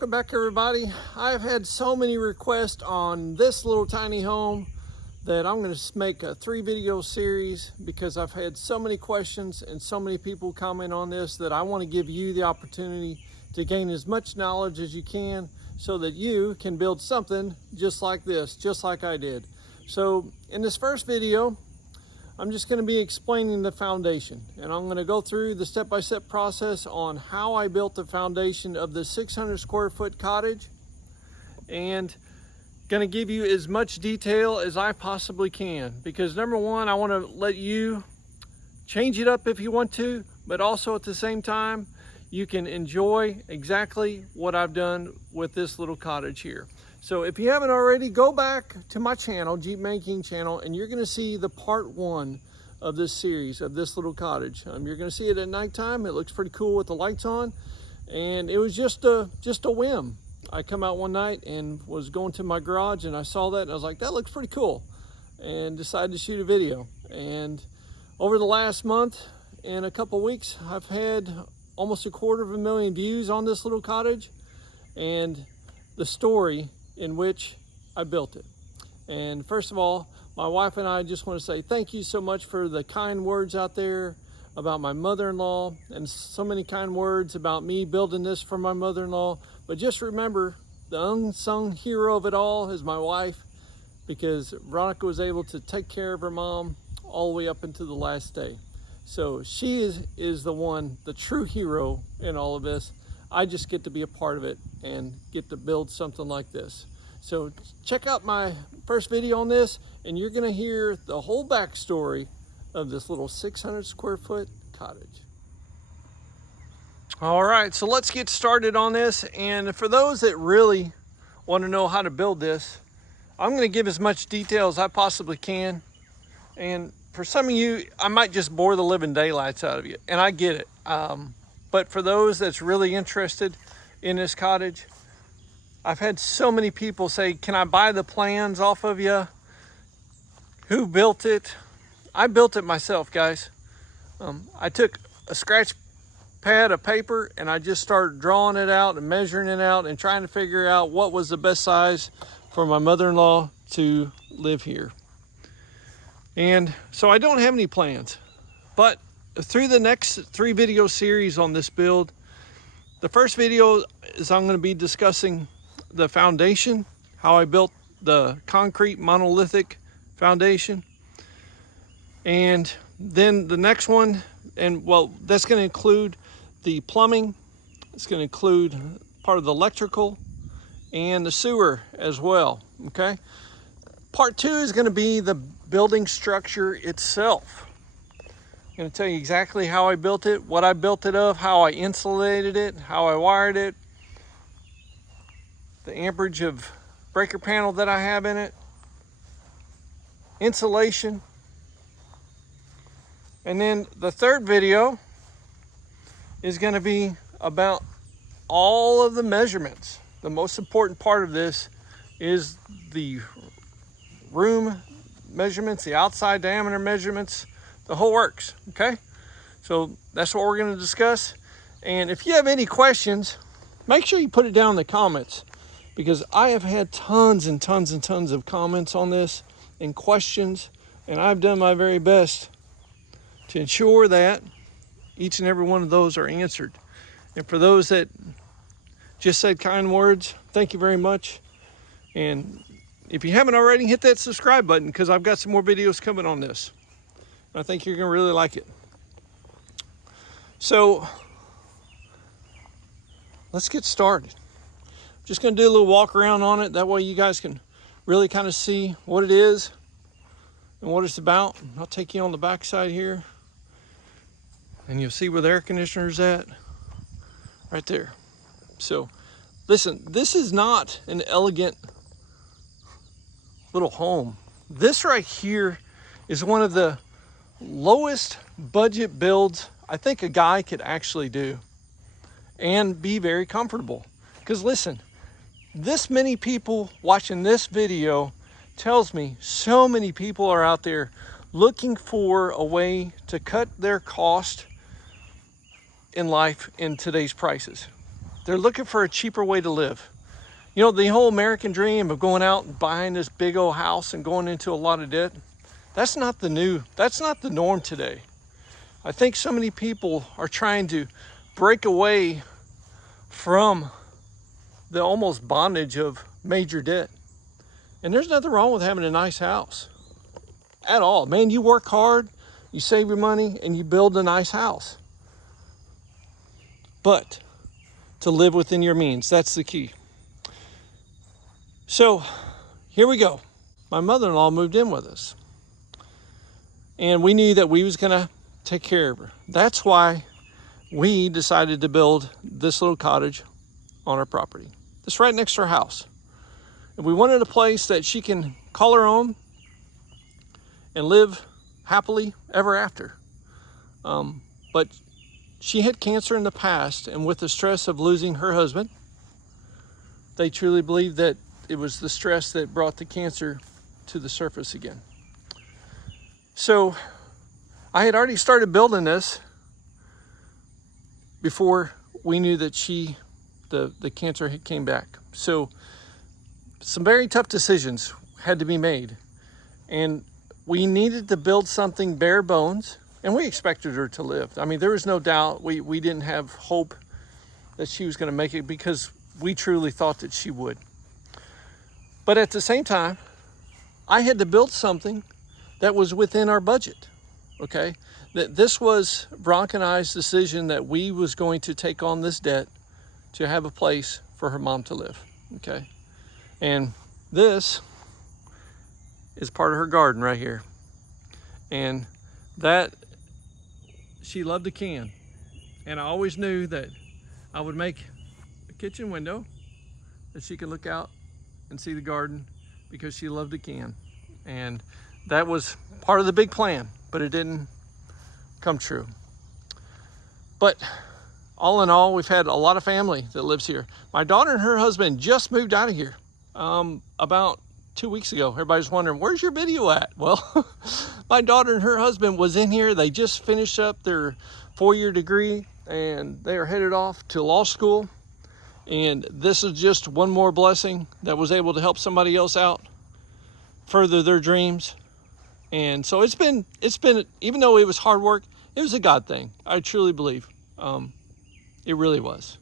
welcome back everybody. I've had so many requests on this little tiny home that I'm going to make a 3-video series because I've had so many questions and so many people comment on this that I want to give you the opportunity to gain as much knowledge as you can so that you can build something just like this, just like I did. So in this first video, I'm just going to be explaining the foundation, and I'm going to go through the step-by-step process on how I built the foundation of the 600 square foot cottage, and going to give you as much detail as I possibly can, because number one, I want to let you change it up if you want to, but also at the same time you can enjoy exactly what I've done with this little cottage here. So if you haven't already, go back to my channel, Jeep Making channel, and you're going to see the part 1 of this series of this little cottage. You're going to see it at nighttime. It looks pretty cool with the lights on, and it was just a whim. I come out one night and was going to my garage and I saw that and I was like, that looks pretty cool, and decided to shoot a video. And over the last month and a couple weeks, I've had almost 250,000 views on this little cottage and the story in which I built it. And first of all, my wife and I just want to say thank you so much for the kind words out there about my mother-in-law, and so many kind words about me building this for my mother-in-law. But just remember, the unsung hero of it all is my wife, because Veronica was able to take care of her mom all the way up until the last day. So she is the one, the true hero in all of this. I just get to be a part of it and get to build something like this. So check out my first video on this, and you're gonna hear the whole backstory of this little 600 square foot cottage. All right, so let's get started on this. And for those that really want to know how to build this, I'm gonna give as much detail as I possibly can. And for some of you, I might just bore the living daylights out of you, and I get it. But for those that's really interested in this cottage, I've had so many people say, can I buy the plans off of you? Who built it? I built it myself, guys. I took a scratch pad of paper and I just started drawing it out and measuring it out and trying to figure out what was the best size for my mother-in-law to live here. And so I don't have any plans, but through the next 3-video series on this build, the first video is I'm going to be discussing the foundation, how I built the concrete monolithic foundation. And then the next one, and well, that's going to include the plumbing, it's going to include part of the electrical and the sewer as well. Okay, part 2 is going to be the building structure itself. I'm going to tell you exactly how I built it, what I built it of, how I insulated it, how I wired it, the amperage of breaker panel that I have in it, insulation. And then the third video is going to be about all of the measurements. The most important part of this is the room measurements, the outside diameter measurements, the whole works. Okay, so that's what we're going to discuss. And if you have any questions, make sure you put it down in the comments, because I have had tons and tons and tons of comments on this and questions, and I've done my very best to ensure that each and every one of those are answered. And for those that just said kind words, thank you very much. And if you haven't already, hit that subscribe button, because I've got some more videos coming on this. I think you're going to really like it. So let's get started. I'm just going to do a little walk around on it. That way you guys can really kind of see what it is and what it's about. I'll take you on the back side here, and you'll see where the air conditioner is at right there. So listen, this is not an elegant little home. This right here is one of the lowest budget builds I think a guy could actually do and be very comfortable. Because listen, this many people watching this video tells me so many people are out there looking for a way to cut their cost in life in today's prices. They're looking for a cheaper way to live. You know, the whole American dream of going out and buying this big old house and going into a lot of debt, that's not the norm today. I think so many people are trying to break away from the almost bondage of major debt. And there's nothing wrong with having a nice house at all. Man, you work hard, you save your money, and you build a nice house. But to live within your means, that's the key. So here we go. My mother-in-law moved in with us. And we knew that we was gonna take care of her. That's why we decided to build this little cottage on our property. It's right next to our house. And we wanted a place that she can call her own and live happily ever after. But she had cancer in the past, and with the stress of losing her husband, they truly believe that it was the stress that brought the cancer to the surface again. So I had already started building this before we knew that the cancer had came back. So some very tough decisions had to be made. And we needed to build something bare bones, and we expected her to live. I mean, there was no doubt. We didn't have hope that she was going to make it because we truly thought that she would. But at the same time, I had to build something that was within our budget, okay? That this was Bronk and I's decision that we was going to take on this debt to have a place for her mom to live, okay? And this is part of her garden right here. And that, she loved a can. And I always knew that I would make a kitchen window that she could look out and see the garden because she loved a can. And that was part of the big plan, but it didn't come true. But all in all, we've had a lot of family that lives here. My daughter and her husband just moved out of here about 2 weeks ago. Everybody's wondering, where's your video at? Well, my daughter and her husband was in here. They just finished up their 4-year degree and they are headed off to law school. And this is just one more blessing that was able to help somebody else out, further their dreams. And so it's been, even though it was hard work, it was a God thing. I truly believe. It really was.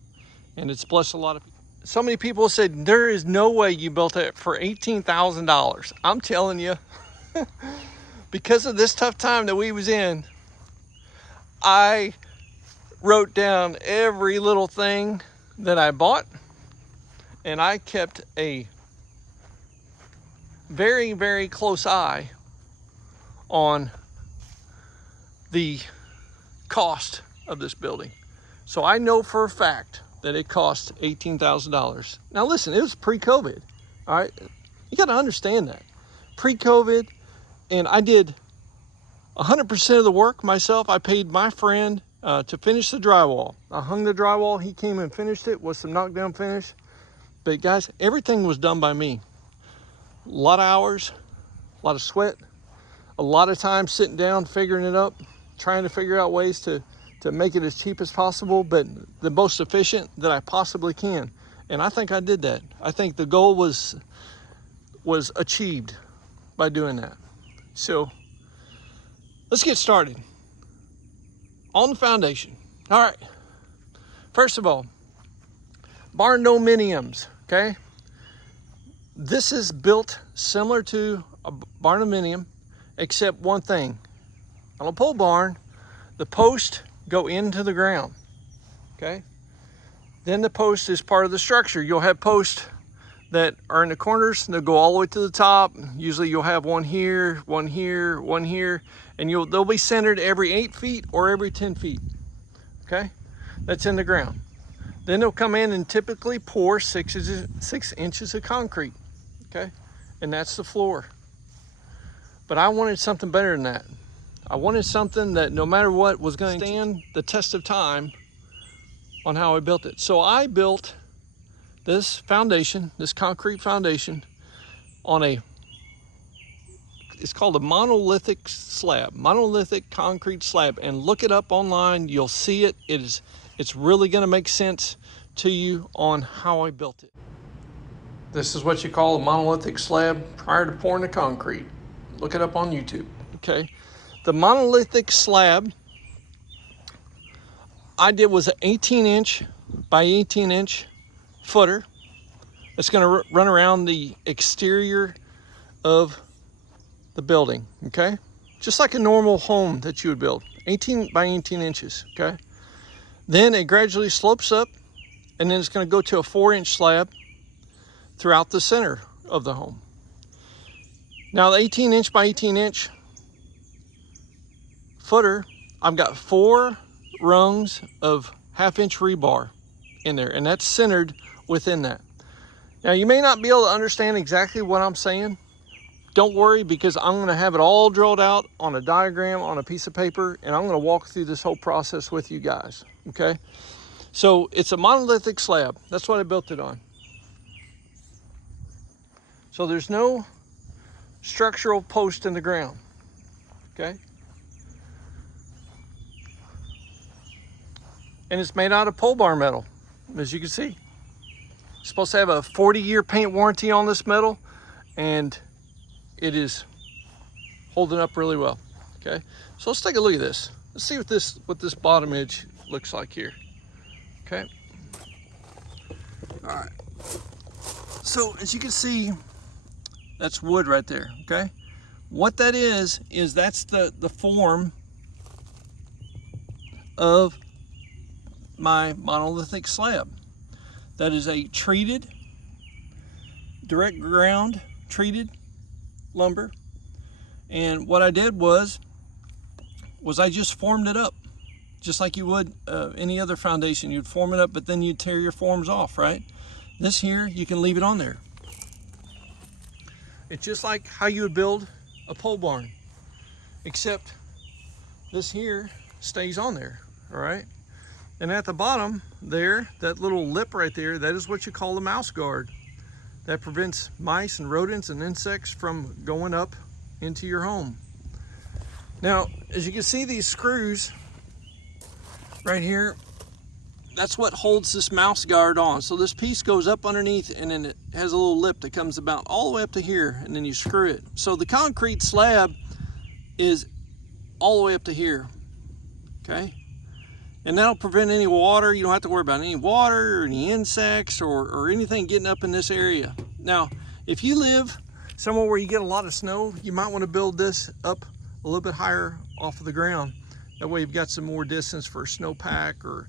And it's blessed a lot of people. So many people said, there is no way you built it for $18,000. I'm telling you, because of this tough time that we was in, I wrote down every little thing that I bought, and I kept a very, very close eye on the cost of this building. So I know for a fact that it cost $18,000. Now listen, it was pre-COVID, all right? You got to understand that. Pre-COVID, and I did 100% of the work myself. I paid my friend to finish the drywall. I hung the drywall. He came and finished it with some knockdown finish. But guys, everything was done by me. A lot of hours, a lot of sweat, a lot of time sitting down, figuring it up, trying to figure out ways to make it as cheap as possible, but the most efficient that I possibly can. And I think I did that. I think the goal was achieved by doing that. So let's get started on the foundation. All right. First of all, barndominiums, okay? This is built similar to a barndominium, except one thing. On a pole barn, the posts go into the ground, okay? Then the post is part of the structure. You'll have posts that are in the corners, and they'll go all the way to the top. Usually you'll have one here, one here, one here, and they'll be centered every 8 feet or every 10 feet, okay? That's in the ground. Then they'll come in and typically pour 6 inches of concrete, okay? And that's the floor. But I wanted something better than that. I wanted something that no matter what was going to stand the test of time on how I built it. So I built this foundation, this concrete foundation, on it's called a monolithic slab, monolithic concrete slab. And look it up online, you'll see it. It's really going to make sense to you on how I built it. This is what you call a monolithic slab prior to pouring the concrete. Look it up on YouTube. Okay, the monolithic slab I did was an 18-inch by 18-inch footer. It's going to run around the exterior of the building, okay? Just like a normal home that you would build, 18 by 18 inches, okay? Then it gradually slopes up, and then it's going to go to a 4-inch slab throughout the center of the home. Now, the 18-inch by 18-inch footer, I've got 4 rungs of 1/2-inch rebar in there, and that's centered within that. Now, you may not be able to understand exactly what I'm saying. Don't worry, because I'm going to have it all drilled out on a diagram on a piece of paper, and I'm going to walk through this whole process with you guys, okay? So it's a monolithic slab. That's what I built it on. So there's no structural post in the ground, okay? And it's made out of pole bar metal, as you can see. It's supposed to have a 40-year paint warranty on this metal, and it is holding up really well, okay? So let's take a look at this. Let's see what this bottom edge looks like here, okay? All right. So as you can see, that's wood right there, okay? What that is that's the form of my monolithic slab. That is a treated, direct ground treated lumber. And what I did was I just formed it up, just like you would any other foundation. You'd form it up, but then you'd tear your forms off, right? This here, you can leave it on there. It's just like how you would build a pole barn, except this here stays on there, all right? And at the bottom there, that little lip right there, that is what you call the mouse guard. That prevents mice and rodents and insects from going up into your home. Now, as you can see, these screws right here, that's what holds this mouse guard on. So this piece goes up underneath, and then it has a little lip that comes about all the way up to here, and then you screw it. So the concrete slab is all the way up to here, okay? And that'll prevent any water. You don't have to worry about any water or any insects or anything getting up in this area. Now, if you live somewhere where you get a lot of snow, you might want to build this up a little bit higher off of the ground. That way you've got some more distance for snowpack or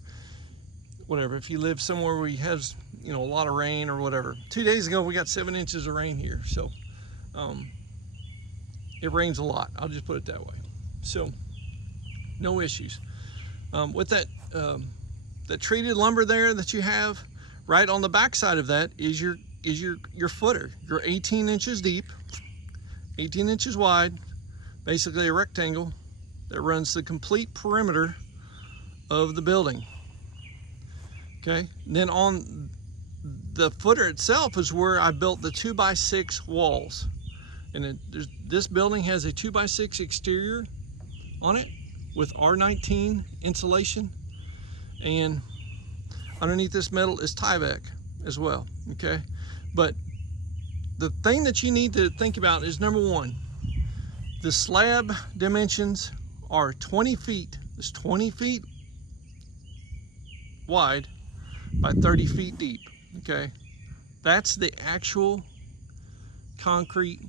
whatever. If you live somewhere where you have, you know, a lot of rain or whatever. 2 days ago, we got 7 inches of rain here. So it rains a lot. I'll just put it that way. So no issues. With that treated lumber there that you have, right on the back side of that is your footer. You're 18 inches deep, 18 inches wide, basically a rectangle that runs the complete perimeter of the building. Okay, and then on the footer itself is where I built the 2x6 walls. And this building has a 2x6 exterior on it with R19 insulation, and underneath this metal is Tyvek as well, okay? But the thing that you need to think about is, number one, the slab dimensions are 20 feet. It's 20 feet wide by 30 feet deep, okay? That's the actual concrete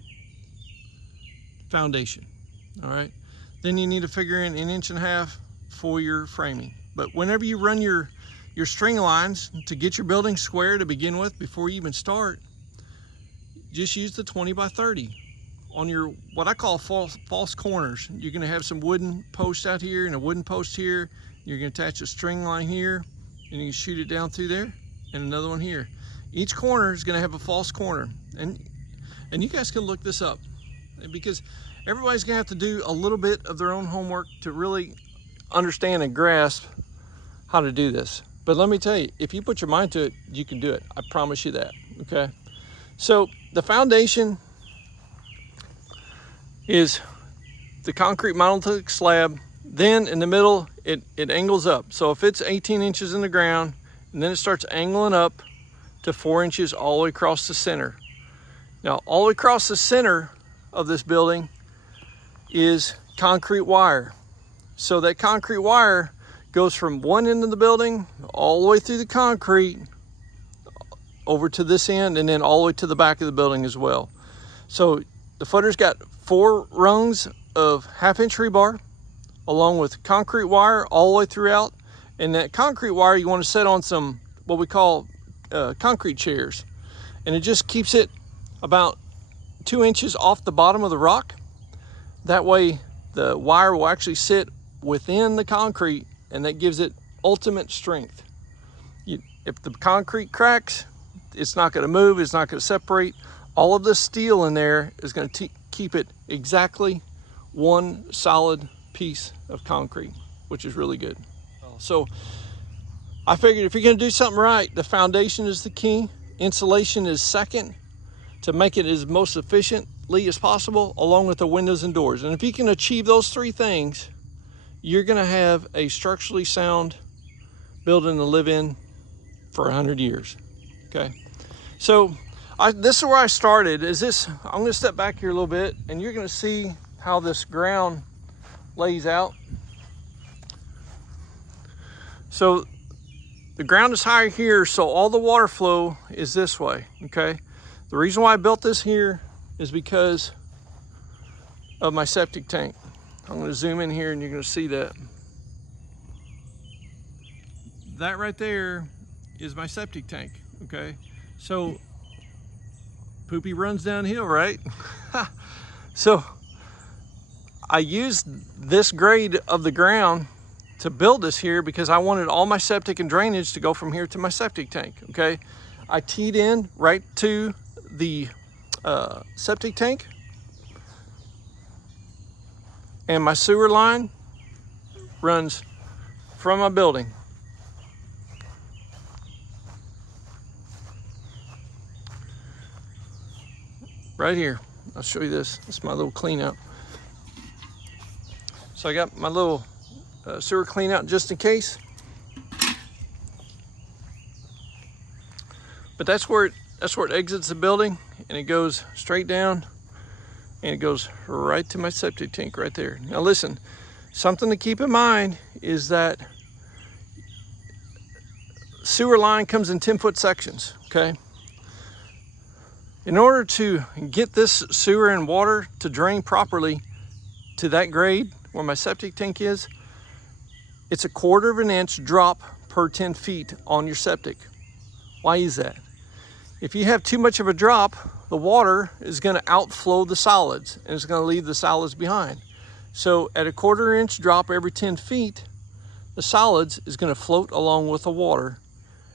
foundation, all right? Then you need to figure in 1.5 inches for your framing. But whenever you run your string lines to get your building square to begin with, before you even start, just use the 20 by 30 on your, what I call false corners. You're gonna have some wooden posts out here and a wooden post here. You're gonna attach a string line here, and you can shoot it down through there, and another one here. Each corner is gonna have a false corner. And you guys can look this up, because everybody's gonna have to do a little bit of their own homework to really understand and grasp how to do this. But let me tell you, if you put your mind to it, you can do it. I promise you that, okay? So the foundation is the concrete monolithic slab. Then in the middle, it angles up. So if it's 18 inches in the ground and then it starts angling up to 4 inches all the way across the center. Now, all the way across the center of this building is concrete wire. So that concrete wire goes from one end of the building all the way through the concrete over to this end, and then all the way to the back of the building as well. So the footer's got 4 rungs of 1/2 inch rebar along with concrete wire all the way throughout. And that concrete wire you want to set on some what we call concrete chairs, and it just keeps it about 2 inches off the bottom of the rock. That way the wire will actually sit within the concrete, and that gives it ultimate strength. If the concrete cracks, it's not going to move, it's not going to separate. All of the steel in there is going to keep it exactly one solid piece of concrete, which is really good. So I figured if you're going to do something right, the foundation is the key. Insulation is second, to make it as most efficiently as possible, along with the windows and doors. And if you can achieve those 3 things, you're going to have a structurally sound building to live in for 100 years. Okay, so this is where I started. I'm going to step back here a little bit, and you're going to see how this ground lays out. So the ground is higher here, so all the water flow is this way. Okay, the reason why I built this here is because of my septic tank. I'm going to zoom in here and you're going to see that. That right there is my septic tank. Okay, so poopy runs downhill, right? So I used this grade of the ground to build this here because I wanted all my septic and drainage to go from here to my septic tank. Okay, I teed in right to the septic tank, and my sewer line runs from my building. Right here, I'll show you this. It's my little clean out. So I got my little sewer clean out just in case. But that's where it exits the building, and it goes straight down, and it goes right to my septic tank right there. Now listen, something to keep in mind is that sewer line comes in 10-foot sections, okay? In order to get this sewer and water to drain properly to that grade where my septic tank is, it's 1/4 of an inch drop per 10 feet on your septic. Why is that? If you have too much of a drop, the water is going to outflow the solids, and it's going to leave the solids behind. So at 1/4 inch drop every 10 feet, the solids is going to float along with the water,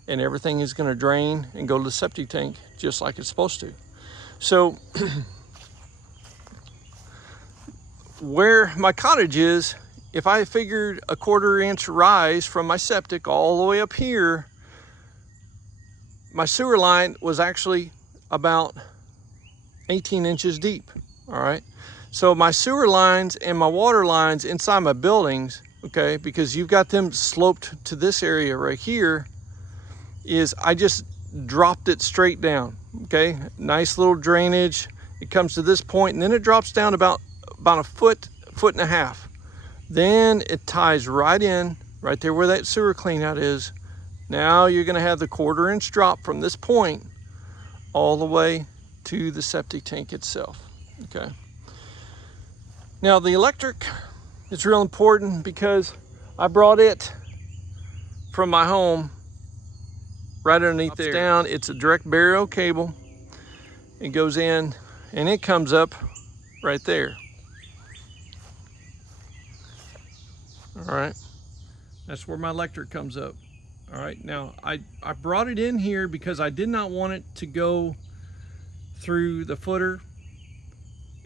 and everything is going to drain and go to the septic tank just like it's supposed to. So where my cottage is, if I figured 1/4 inch rise from my septic all the way up here, my sewer line was actually about 18 inches deep. All right, so my sewer lines and my water lines inside my buildings, okay, because you've got them sloped to this area right here, is I just dropped it straight down. Okay, nice little drainage. It comes to this point, and then it drops down about a foot and a half. Then it ties right in, right there where that sewer clean out is. Now you're going to have the 1/4 inch drop from this point all the way to the septic tank itself. Okay, now the electric is real important because I brought it from my home right underneath there. Down, it's a direct burial cable. It goes in and it comes up right there. All right, that's where my electric comes up. All right, now I brought it in here because I did not want it to go through the footer,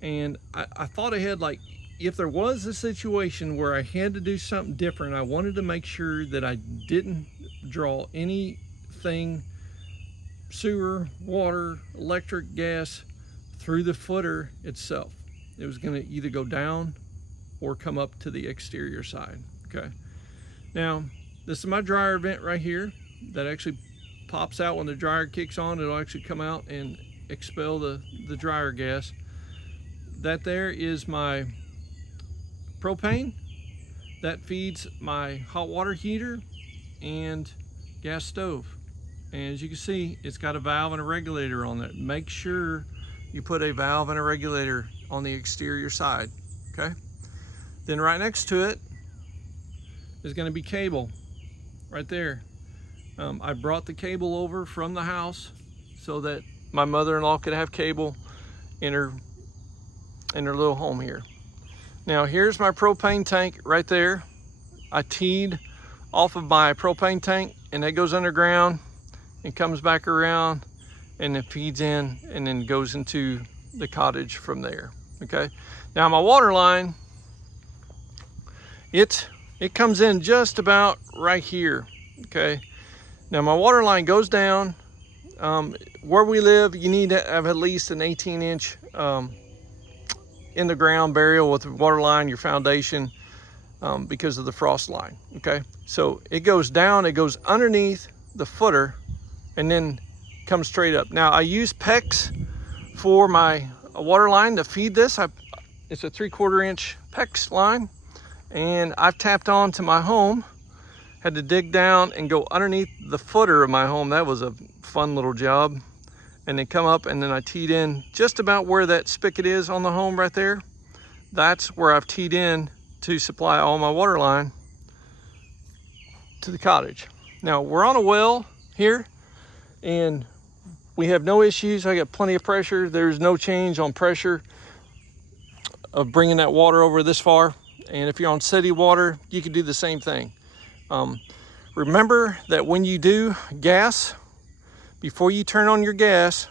and I thought ahead, like if there was a situation where I had to do something different, I wanted to make sure that I didn't draw anything, sewer, water, electric, gas, through the footer itself. It was going to either go down or come up to the exterior side. Okay, now this is my dryer vent right here. that actually pops out when the dryer kicks on. It'll actually come out and expel the dryer gas. That there is my propane. That feeds my hot water heater and gas stove. And as you can see, it's got a valve and a regulator on it. Make sure you put a valve and a regulator on the exterior side, okay? Then right next to it is going to be cable right there. I brought the cable over from the house so that my mother-in-law could have cable in her little home here. Now here's my propane tank right there. I teed off of my propane tank, and that goes underground and comes back around and it feeds in and then goes into the cottage from there. Okay, now my water line, it comes in just about right here. Okay, now my water line goes down. Where we live, you need to have at least an 18-inch in the ground burial with the water line, your foundation, because of the frost line. Okay, so it goes down, it goes underneath the footer, and then comes straight up. Now I use PEX for my water line to feed this. It's a 3/4 inch PEX line, and I've tapped on to my home. Had to dig down and go underneath the footer of my home. That was a fun little job. And then come up, and then I teed in just about where that spigot is on the home right there. That's where I've teed in to supply all my water line to the cottage. Now we're on a well here, and we have no issues. I got plenty of pressure. There's no change on pressure of bringing that water over this far. And if you're on city water, you can do the same thing. Remember that when you do gas, before you turn on your gas,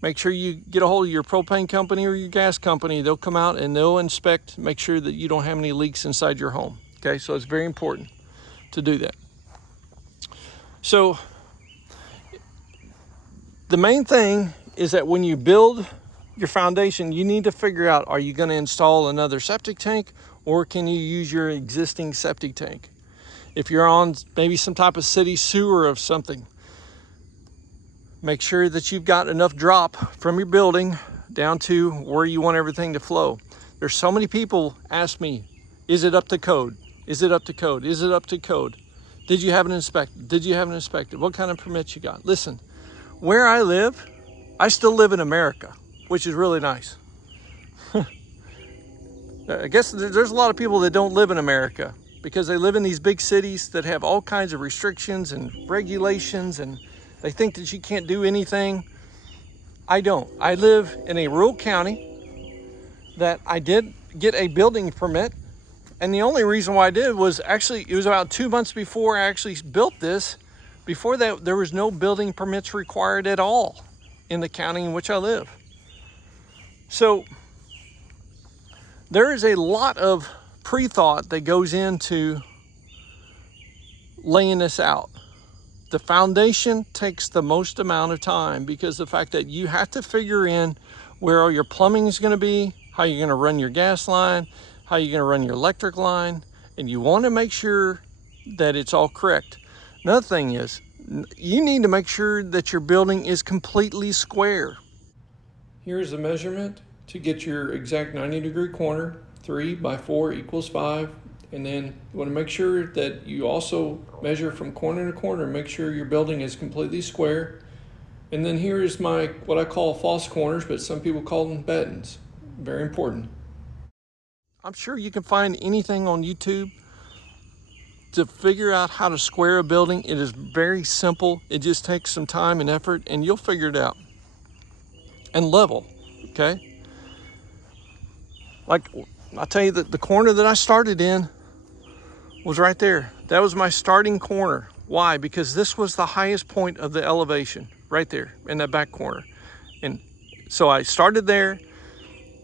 make sure you get a hold of your propane company or your gas company. They'll come out and they'll inspect, make sure that you don't have any leaks inside your home. Okay, so it's very important to do that. So the main thing is that when you build your foundation, you need to figure out, are you going to install another septic tank, or can you use your existing septic tank? If you're on maybe some type of city sewer of something, make sure that you've got enough drop from your building down to where you want everything to flow. There's so many people ask me, is it up to code? Is it up to code? Is it up to code? Did you have it inspected? Did you have it inspected? What kind of permits you got? Listen, where I live, I still live in America, which is really nice. I guess there's a lot of people that don't live in America because they live in these big cities that have all kinds of restrictions and regulations, and they think that you can't do anything. I don't. I live in a rural county that I did get a building permit, and the only reason why I did was actually, it was about 2 months before I actually built this. Before that, there was no building permits required at all in the county in which I live. So there is a lot of pre-thought that goes into laying this out. The foundation takes the most amount of time because the fact that you have to figure in where all your plumbing is going to be, how you're going to run your gas line, how you're going to run your electric line, and you want to make sure that it's all correct. Another thing is, you need to make sure that your building is completely square. Here's the measurement to get your exact 90-degree corner. 3 by 4 equals 5. And then you want to make sure that you also measure from corner to corner, make sure your building is completely square. And then here is my, what I call false corners, but some people call them battens. Very important. I'm sure you can find anything on YouTube to figure out how to square a building. It is very simple. It just takes some time and effort, and you'll figure it out. And level, okay? Like, I'll tell you that the corner that I started in was right there. That was my starting corner. Why? Because this was the highest point of the elevation, right there in that back corner. And so I started there.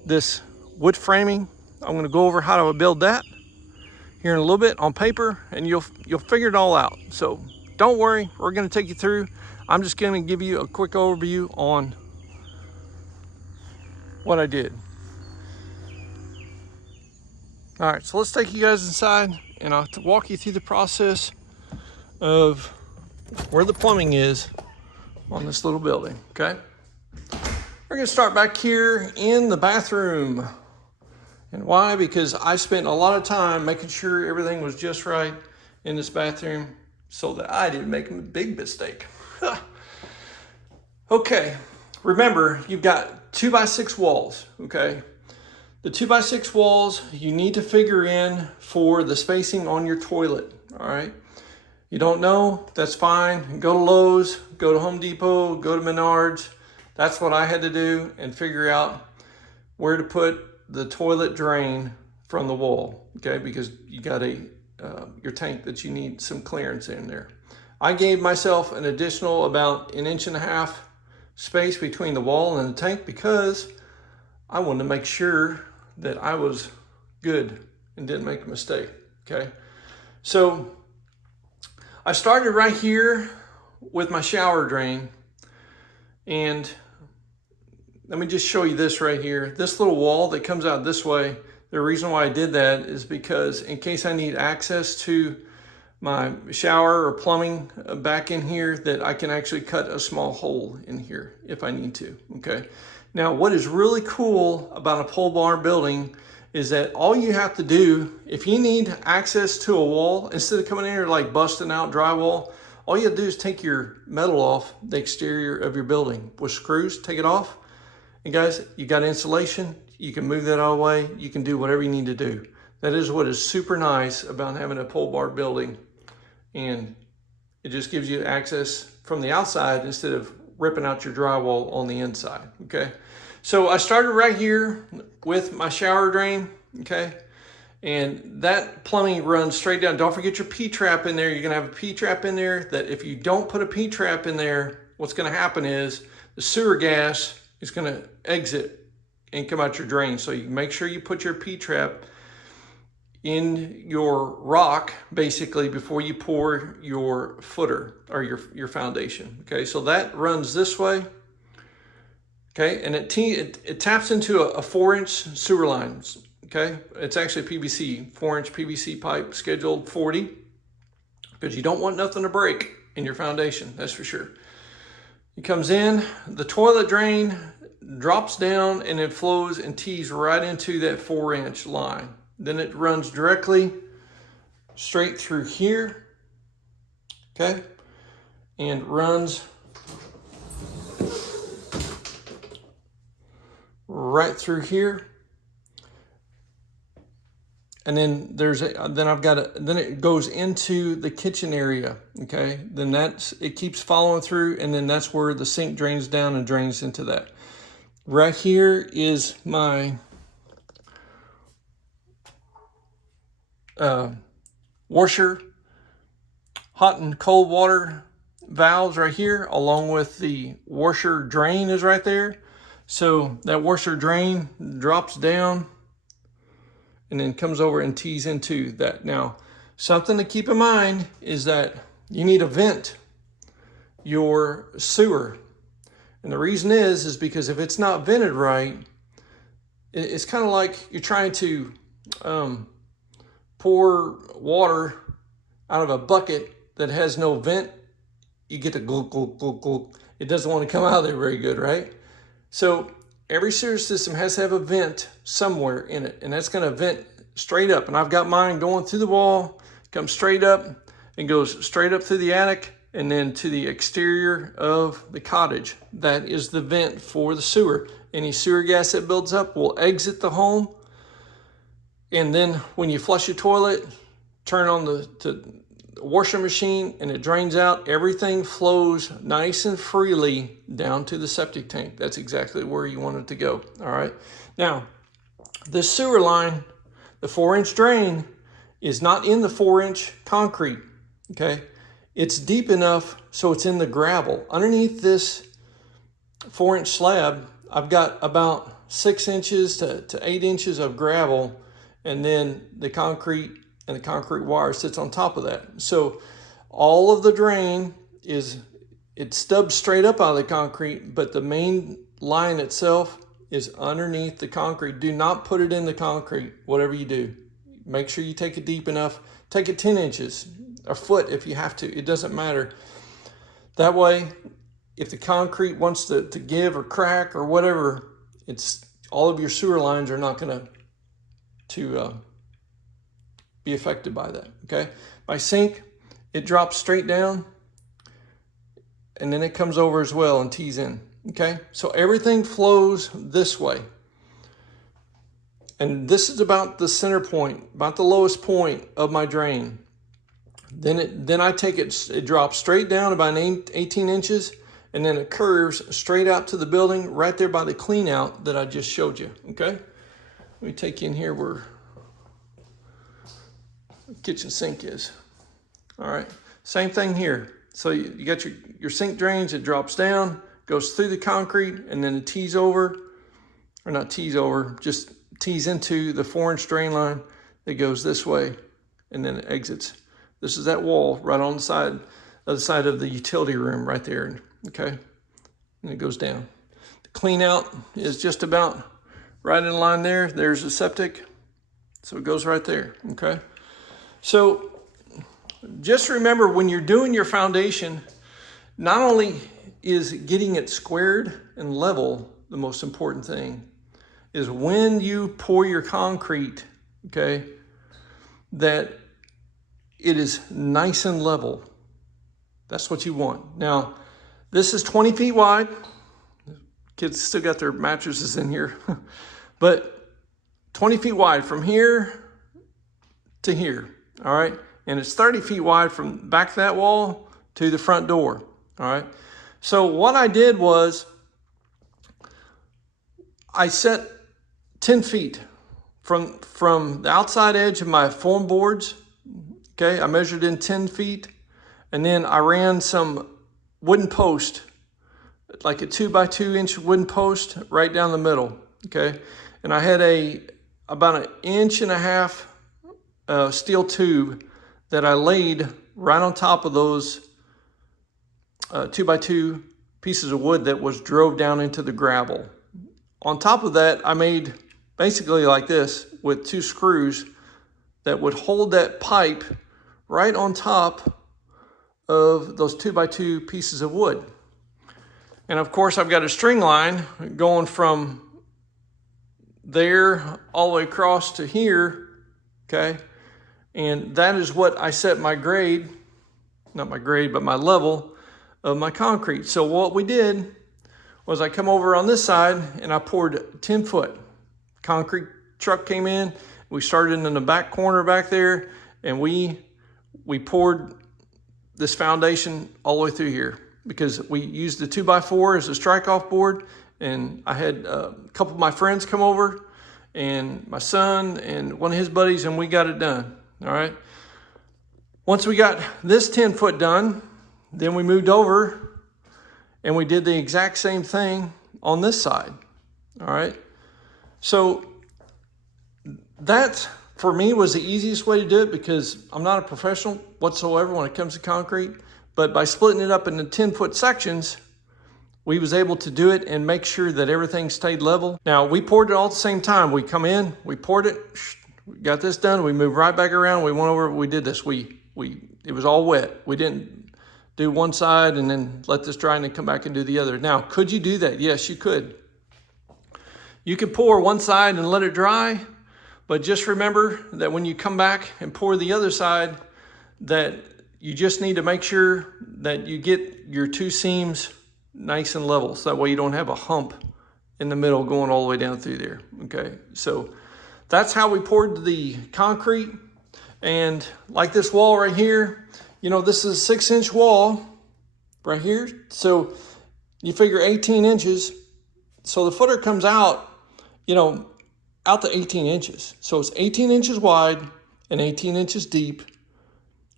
This wood framing, I'm going to go over how to build that here in a little bit on paper, and you'll figure it all out. So don't worry, we're going to take you through. I'm just going to give you a quick overview on what I did. All right, so let's take you guys inside, and I'll walk you through the process of where the plumbing is on this little building, okay? We're gonna start back here in the bathroom. And why? Because I spent a lot of time making sure everything was just right in this bathroom so that I didn't make a big mistake. Okay, remember, you've got 2x6 walls, okay? The 2x6 walls, you need to figure in for the spacing on your toilet, all right? You don't know, that's fine. Go to Lowe's, go to Home Depot, go to Menards. That's what I had to do, and figure out where to put the toilet drain from the wall, okay? Because you got your tank that you need some clearance in there. I gave myself an additional about 1.5 inches space between the wall and the tank because I wanted to make sure that I was good and didn't make a mistake, okay? So I started right here with my shower drain, and let me just show you this right here. This little wall that comes out this way, the reason why I did that is because in case I need access to my shower or plumbing back in here, that I can actually cut a small hole in here if I need to, okay? Now, what is really cool about a pole barn building is that all you have to do, if you need access to a wall, instead of coming in here like busting out drywall, all you have to do is take your metal off the exterior of your building with screws, take it off. And guys, you got insulation, you can move that all away, you can do whatever you need to do. That is what is super nice about having a pole barn building. And it just gives you access from the outside instead of ripping out your drywall on the inside, okay? So I started right here with my shower drain, okay? And that plumbing runs straight down. Don't forget your P-trap in there. You're gonna have a P-trap in there that if you don't put a P-trap in there, what's gonna happen is the sewer gas is gonna exit and come out your drain. So you make sure you put your P-trap in your rock basically before you pour your footer or your foundation, okay? So that runs this way, okay? And it taps into a 4-inch sewer line, okay? It's actually PVC, 4-inch PVC pipe, scheduled 40, because you don't want nothing to break in your foundation, that's for sure. It comes in, the toilet drain drops down, and it flows and tees right into that 4-inch line. Then it runs directly straight through here, okay? And runs right through here. And then then it goes into the kitchen area, okay? Then it keeps following through, and then that's where the sink drains down and drains into that. Right here is my washer, hot and cold water valves right here, along with the washer drain is right there. So that washer drain drops down and then comes over and tees into that. Now, something to keep in mind is that you need to vent your sewer. And the reason is because if it's not vented right, it's kind of like you're trying to pour water out of a bucket that has no vent. You get the glug, glug, glug, glug. It doesn't want to come out of there very good, right? So every sewer system has to have a vent somewhere in it, and that's going to vent straight up. And I've got mine going through the wall, comes straight up, and goes straight up through the attic, and then to the exterior of the cottage. That is the vent for the sewer. Any sewer gas that builds up will exit the home. And then when you flush your toilet, turn on the washing machine and it drains out. Everything flows nice and freely down to the septic tank. That's exactly where you want it to go, all right? Now, this sewer line, the 4-inch drain, is not in the 4-inch concrete, okay? It's deep enough so it's in the gravel. Underneath this 4-inch slab, I've got about 6 inches to 8 inches of gravel, and then the concrete and the concrete wire sits on top of that. So all of the drain it stubs straight up out of the concrete, but the main line itself is underneath the concrete. Do not put it in the concrete, whatever you do. Make sure you take it deep enough. Take it 10 inches, a foot if you have to. It doesn't matter. That way, if the concrete wants to give or crack or whatever, it's all of your sewer lines are not going to be affected by that. Okay, my sink, it drops straight down, and then it comes over as well and tees in. Okay, so everything flows this way. And this is about the center point, about the lowest point of my drain. Then I take it drops straight down about 18 inches, and then it curves straight out to the building right there by the clean out that I just showed you. Okay, let me take you in here where the kitchen sink is. All right, same thing here. So you got your sink drains, it drops down, goes through the concrete, and then it tees over, or not tees over, just tees into the 4-inch drain line that goes this way, and then it exits. This is that wall right on the other side of the utility room right there, okay? And it goes down. The clean out is just about right in line there. There's the septic, so it goes right there, okay? So just remember, when you're doing your foundation, not only is getting it squared and level the most important thing, is when you pour your concrete, okay, that it is nice and level. That's what you want. Now, this is 20 feet wide. Kids still got their mattresses in here. But 20 feet wide from here to here, all right? And it's 30 feet wide from back that wall to the front door, all right? So what I did was I set 10 feet from the outside edge of my foam boards. Okay, I measured in 10 feet, and then I ran some wooden post, like a 2x2 inch wooden post right down the middle. Okay, and I had about 1.5 inch steel tube that I laid right on top of those 2x2 pieces of wood that was drove down into the gravel. On top of that, I made basically like this with 2 screws that would hold that pipe right on top of those 2x2 pieces of wood. And of course, I've got a string line going from there all the way across to here, okay? And that is what I set my grade, not my grade, but my level of my concrete. So what we did was I come over on this side and I poured 10 foot. Concrete truck came in, we started in the back corner back there, and we poured this foundation all the way through here because we used the 2x4 as a strike off board. And I had a couple of my friends come over, and my son and one of his buddies, and we got it done. All right. Once we got this 10 foot done, then we moved over and we did the exact same thing on this side. All right. So that, for me, was the easiest way to do it because I'm not a professional whatsoever when it comes to concrete. But by splitting it up into 10-foot sections, we was able to do it and make sure that everything stayed level. Now, we poured it all at the same time. We come in, we poured it, we got this done, we moved right back around, we went over, we did this. It was all wet. We didn't do one side and then let this dry and then come back and do the other. Now, could you do that? Yes, you could. You could pour one side and let it dry, but just remember that when you come back and pour the other side, that you just need to make sure that you get your 2 seams nice and level, so that way you don't have a hump in the middle going all the way down through there, okay? So that's how we poured the concrete. And like this wall right here, you know, this is a 6-inch wall right here. So you figure 18 inches. So the footer comes out, you know, out to 18 inches. So it's 18 inches wide and 18 inches deep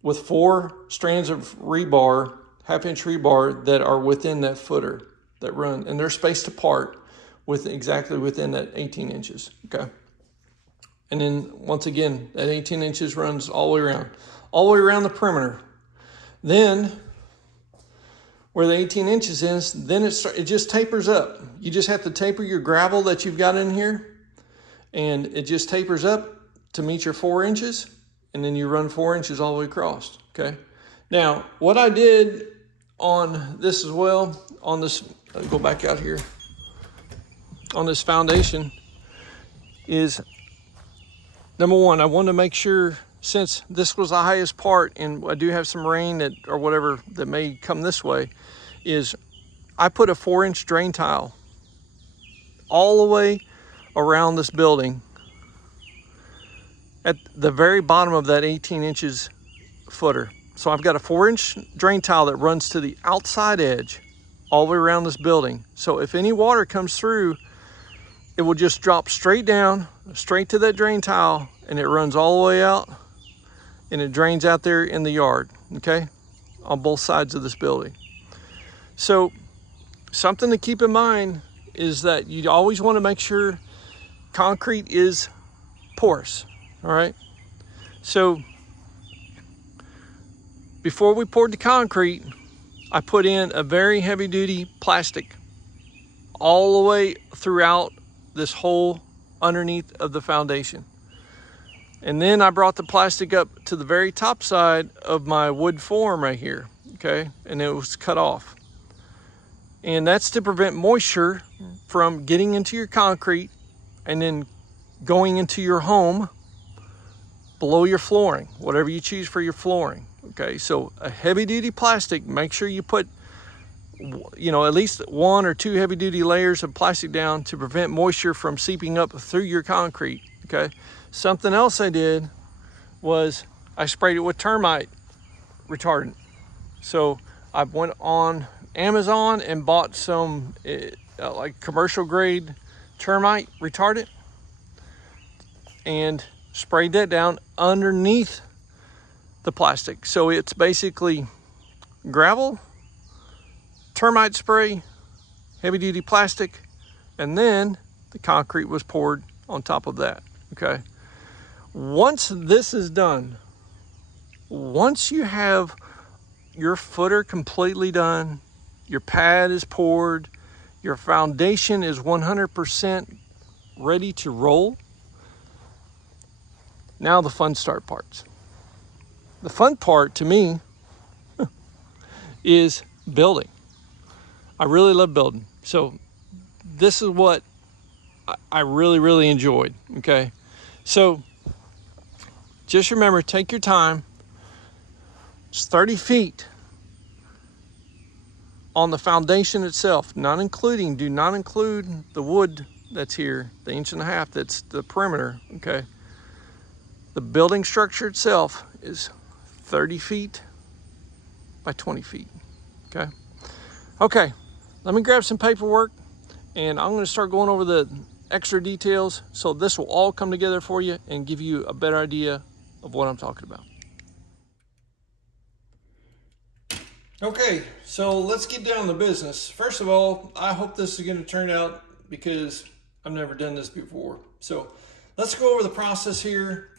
with 4 strands of rebar, 1/2-inch rebar that are within that footer that run, and they're spaced apart with exactly within that 18 inches, okay? And then once again, that 18 inches runs all the way around the perimeter. Then where the 18 inches is, then it just tapers up. You just have to taper your gravel that you've got in here, and it just tapers up to meet your 4 inches, and then you run 4 inches all the way across, okay? Now, what I did on this as well, on this, I'll go back out here, on this foundation is, number one, I wanted to make sure, since this was the highest part and I do have some rain that, or whatever that may come this way, is I put a 4-inch drain tile all the way around this building at the very bottom of that 18 inches footer. So I've got a 4-inch drain tile that runs to the outside edge all the way around this building. So if any water comes through, it will just drop straight down, straight to that drain tile, and it runs all the way out and it drains out there in the yard, okay? On both sides of this building. So something to keep in mind is that you always want to make sure concrete is porous, all right? So before we poured the concrete, I put in a very heavy duty plastic all the way throughout this whole underneath of the foundation. And then I brought the plastic up to the very top side of my wood form right here, okay? And it was cut off. And that's to prevent moisture from getting into your concrete and then going into your home below your flooring, whatever you choose for your flooring, okay? So a heavy duty plastic, make sure you put, you know, at least 1 or 2 heavy duty layers of plastic down to prevent moisture from seeping up through your concrete, okay? Something else I did was I sprayed it with termite retardant. So I went on Amazon and bought some like commercial grade termite retardant and sprayed that down underneath the plastic. So it's basically gravel, termite spray, heavy duty plastic, and then the concrete was poured on top of that, okay? Once this is done, once you have your footer completely done, your pad is poured, your foundation is 100% ready to roll, now the fun start parts. The fun part to me is building. I really love building. So this is what I really enjoyed, okay? So just remember, take your time. It's 30 feet on the foundation itself, do not include the wood that's here, the 1.5 inches that's the perimeter, okay? The building structure itself is 30 feet by 20 feet, okay? Okay, let me grab some paperwork and I'm gonna start going over the extra details so this will all come together for you and give you a better idea of what I'm talking about. Okay, so let's get down to business. First of all, I hope this is gonna turn out because I've never done this before. So let's go over the process here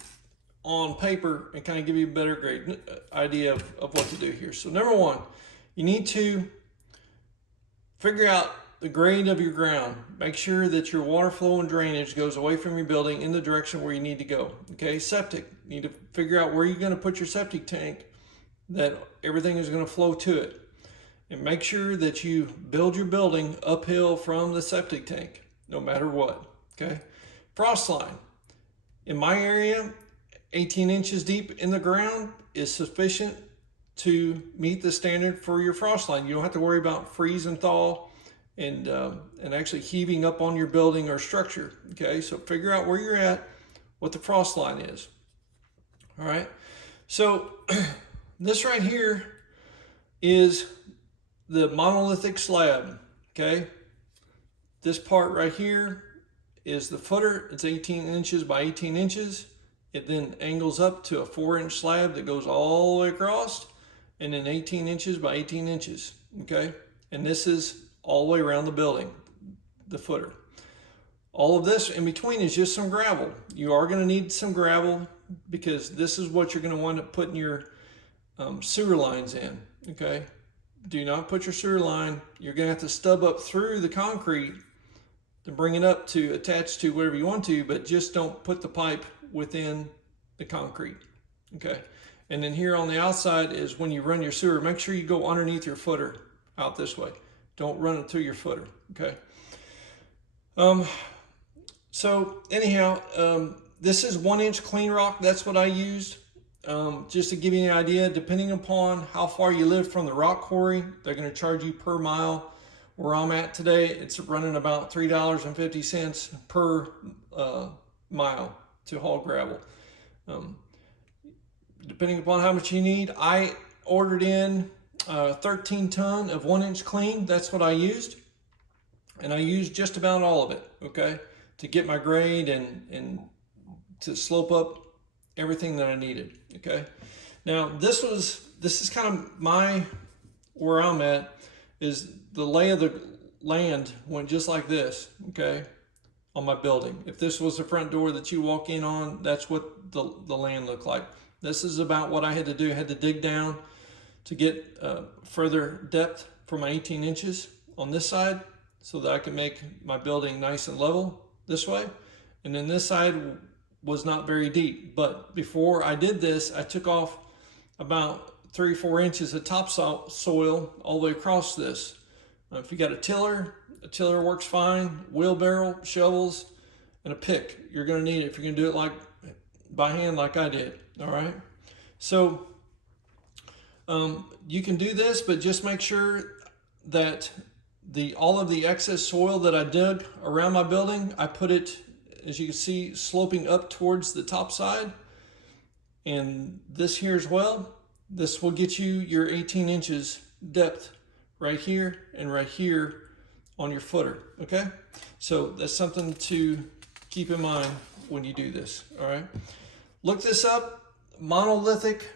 on paper and kind of give you a better idea of what to do here. So number one, you need to figure out the grade of your ground. Make sure that your water flow and drainage goes away from your building in the direction where you need to go. Okay, septic, you need to figure out where you're gonna put your septic tank, that everything is gonna flow to it. And make sure that you build your building uphill from the septic tank, no matter what, okay? Frost line. In my area, 18 inches deep in the ground is sufficient to meet the standard for your frost line. You don't have to worry about freeze and thaw and actually heaving up on your building or structure, okay? So figure out where you're at, what the frost line is, all right? So this right here is the monolithic slab, okay? This part right here is the footer. It's 18 inches by 18 inches. It then angles up to a 4-inch slab that goes all the way across, and then 18 inches by 18 inches, okay? And this is all the way around the building, the footer. All of this in between is just some gravel. You are gonna need some gravel because this is what you're gonna wind up putting your sewer lines in, okay? Do not put your sewer line, you're gonna have to stub up through the concrete to bring it up to attach to wherever you want to, but just don't put the pipe within the concrete, okay? And then here on the outside is when you run your sewer, make sure you go underneath your footer out this way. Don't run it through your footer, okay? So anyhow, this is 1-inch clean rock. That's what I used. Just to give you an idea, depending upon how far you live from the rock quarry, they're going to charge you per mile. Where I'm at today, it's running about $3.50 per mile to haul gravel. Depending upon how much you need, I ordered in 13 ton of 1-inch clean. That's what I used. And I used just about all of it, okay, to get my grade and to slope up everything that I needed, okay. Now this is kind of where I'm at, is the lay of the land went just like this, okay, on my building. If this was the front door that you walk in on, that's what the land looked like. This is about what I had to do. I had to dig down to get further depth for my 18 inches on this side so that I can make my building nice and level this way. And then this side was not very deep. But before I did this, I took off about 3 or 4 inches of topsoil all the way across this. If you got a tiller works fine, wheelbarrow, shovels, and a pick. You're gonna need it if you're gonna do it like by hand like I did, all right? So you can do this, but just make sure that all of the excess soil that I dug around my building, I put it, as you can see, sloping up towards the top side. And this here as well, this will get you your 18 inches depth right here and right here on your footer, okay? So that's something to keep in mind when you do this, all right? Look this up, monolithic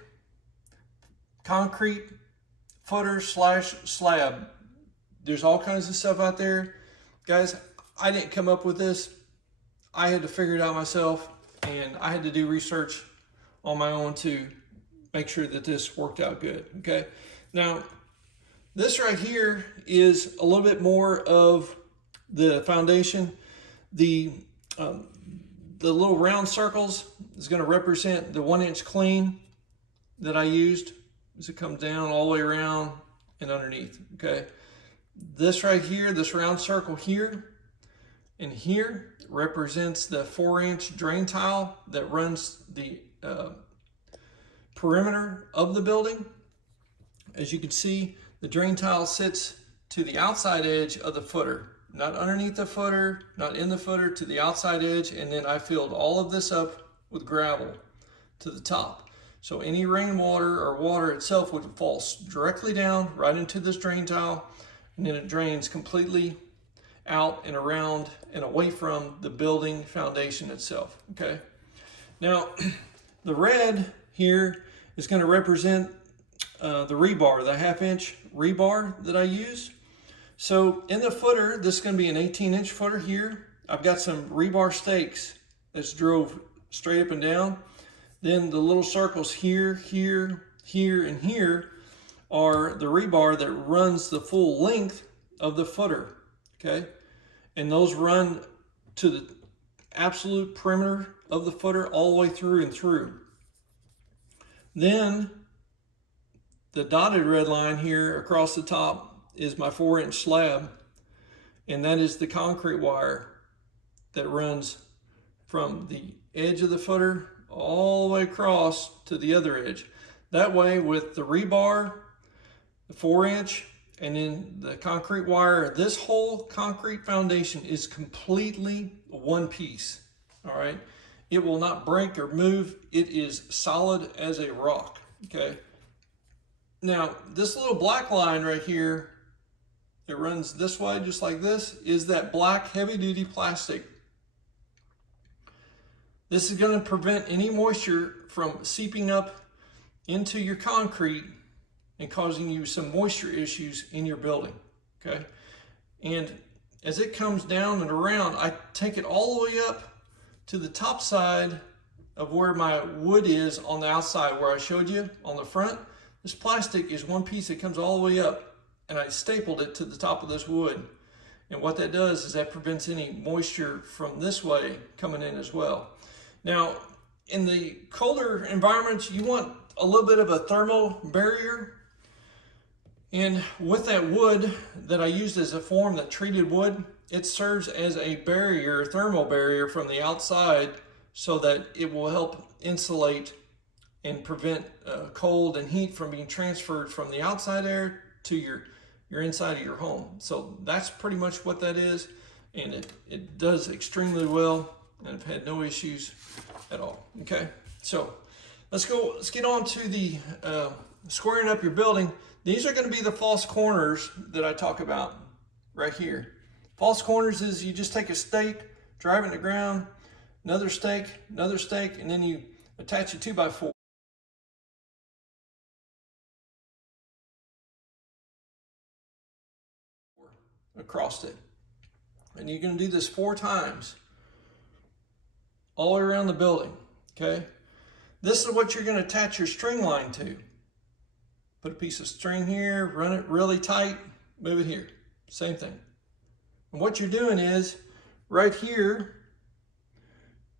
concrete footer / slab. There's all kinds of stuff out there. Guys, I didn't come up with this. I had to figure it out myself, and I had to do research on my own to make sure that this worked out good, okay? Now, this right here is a little bit more of the foundation. The little round circles is going to represent the 1-inch clean that I used as it comes down all the way around and underneath, okay? This right here, this round circle here and here represents the 4-inch drain tile that runs the perimeter of the building. As you can see, the drain tile sits to the outside edge of the footer, not underneath the footer, not in the footer, to the outside edge, and then I filled all of this up with gravel to the top. So any rainwater or water itself would fall directly down right into this drain tile, and then it drains completely out and around and away from the building foundation itself, okay? Now, the red here is going to represent the rebar, the 1/2-inch rebar that I use. So in the footer, this is going to be an 18-inch footer here. I've got some rebar stakes that's drove straight up and down. Then the little circles here, here, here, and here are the rebar that runs the full length of the footer, okay? And those run to the absolute perimeter of the footer all the way through and through. Then the dotted red line here across the top is my 4-inch slab, and that is the concrete wire that runs from the edge of the footer all the way across to the other edge. That way, with the rebar, the 4-inch, and then the concrete wire, this whole concrete foundation is completely one piece, all right? It will not break or move. It is solid as a rock, okay? Now, this little black line right here, it runs this way just like this, is that black heavy-duty plastic. This is going to prevent any moisture from seeping up into your concrete and causing you some moisture issues in your building, okay? And as it comes down and around, I take it all the way up to the top side of where my wood is on the outside where I showed you on the front. This plastic is one piece that comes all the way up, and I stapled it to the top of this wood. And what that does is that prevents any moisture from this way coming in as well. Now, in the colder environments, you want a little bit of a thermal barrier. And with that wood that I used as a form, that treated wood, it serves as a barrier, thermal barrier from the outside, so that it will help insulate and prevent cold and heat from being transferred from the outside air to your inside of your home. So that's pretty much what that is, and it does extremely well, and I've had no issues at all. Okay, so let's get on to the squaring up your building. These are going to be the false corners that I talk about right here. False corners is you just take a stake, drive it in the ground, another stake, and then you attach a 2x4 across it. And you're going to do this 4 times all the way around the building. Okay, this is what you're going to attach your string line to. Put a piece of string here, run it really tight, move it here. Same thing. And what you're doing is, right here,